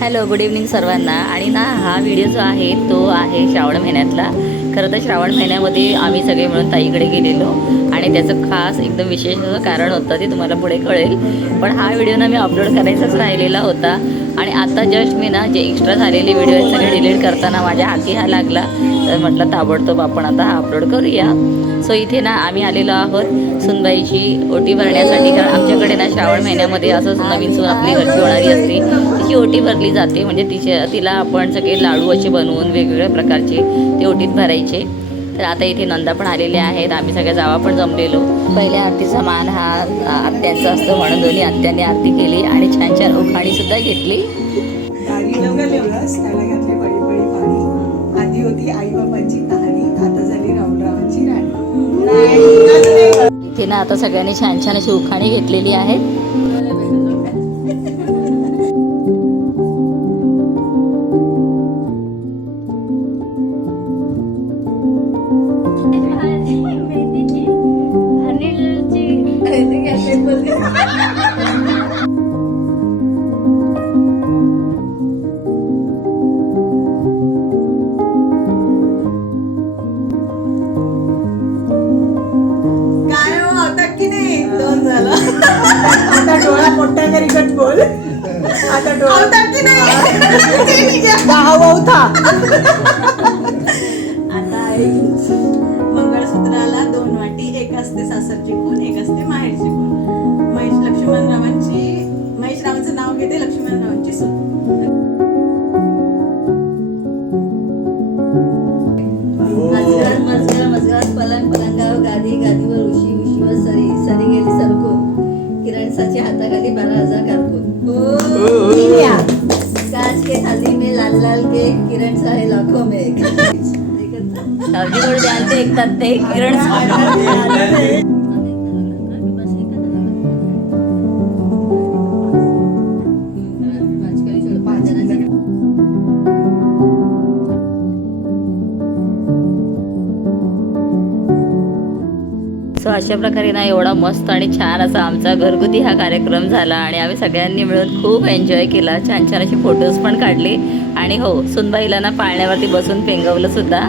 Hello good evening सर्वांना. आणि ना हा व्हिडिओ जो आहे तो आहे श्रावण महिन्यातला. खरं तर श्रावण महिन्यामध्ये आम्ही सगळे मिळून ताईकडे गेलेलो. आणि त्याचं खास एकदम विशेष कारण होतं ते तुम्हाला पुढे कळेल. पण हा व्हिडिओ ना मी अपलोड करायचाच राहिलेला होता. आणि आता जस्ट मी ना जे एक्स्ट्रा झालेले व्हिडिओ आहेत सगळे डिलीट करताना माझ्या हाती हा लागला. तर म्हटलं ताबडतोब आपण आता हा अपलोड करूया. सो इथे ना आम्ही आलेलो आहोत सुनबाईची ओटी भरण्यासाठी. कारण आमच्या श्रावण महिन्यामध्ये असं नवीन सून आपली घरची होणारी असते. तिची ओटी भरली जाते. म्हणजे तिच्या तिला आपण सगळे लाडू असे बनवून वेगवेगळ्या प्रकारचे ते ओटीत भरायचे. तर आता इथे नंदा पण आलेले आहेत. आम्ही सगळ्या जावा पण जमलेलो. पहिल्या आरतीचा मान हा आत्यांचा असतो म्हणून दोन्ही आत्यांनी आरती केली आणि छान छान उखाणी सुद्धा घेतली. इथे ना आता सगळ्यांनी छान छान अशी उखाणी घेतलेली आहेत. आता डोळा मोठा करी कट बोल. आता डोळा दहा आता ऐक मंगळसूत्राला दोन वाटी एक असते सासरची खून एक असते माहेरची खून. महेश लक्ष्मणरावांची महेश रावांचं नाव घेते लक्ष्मणरावांची सून. बारा हजार कारकून काच के थाली में लाल लाल के किरण सा है लाखों में. सावजी गोड ध्यान ते ऐकतात ते किरण सो अशा प्रकारे ना एवढा मस्त आणि छान असा आमचा घरगुती हा कार्यक्रम झाला आणि आम्ही सगळ्यांनी मिळून खूप एन्जॉय केला. छान छान असे फोटोज पण काढले. आणि हो सुनबाईला ना पाळण्यावरती बसून पेंगवलं सुद्धा.